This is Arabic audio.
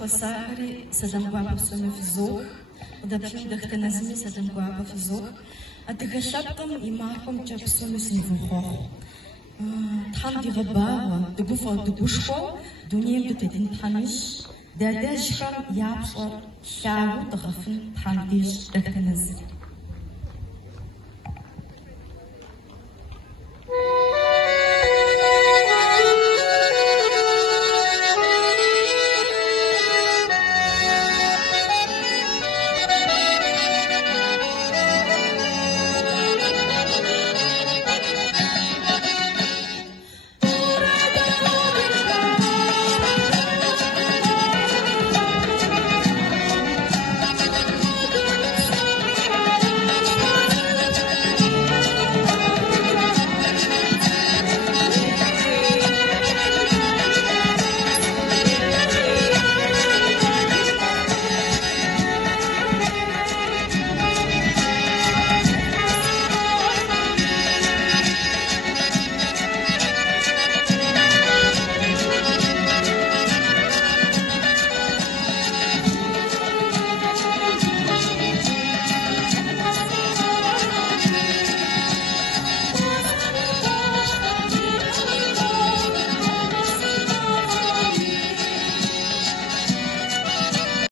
فساري سلام بابا سومي في الزوق ودبشون دخت نزمي سلام بابا في الزوق أتغشبتم إماكم جابسون سنفوخو تحن دي غباوة دقوفو دقوشخو دنيا بتدين تحنش داداشخم يابصر شاو تغفن تحن ديش دخت نزمي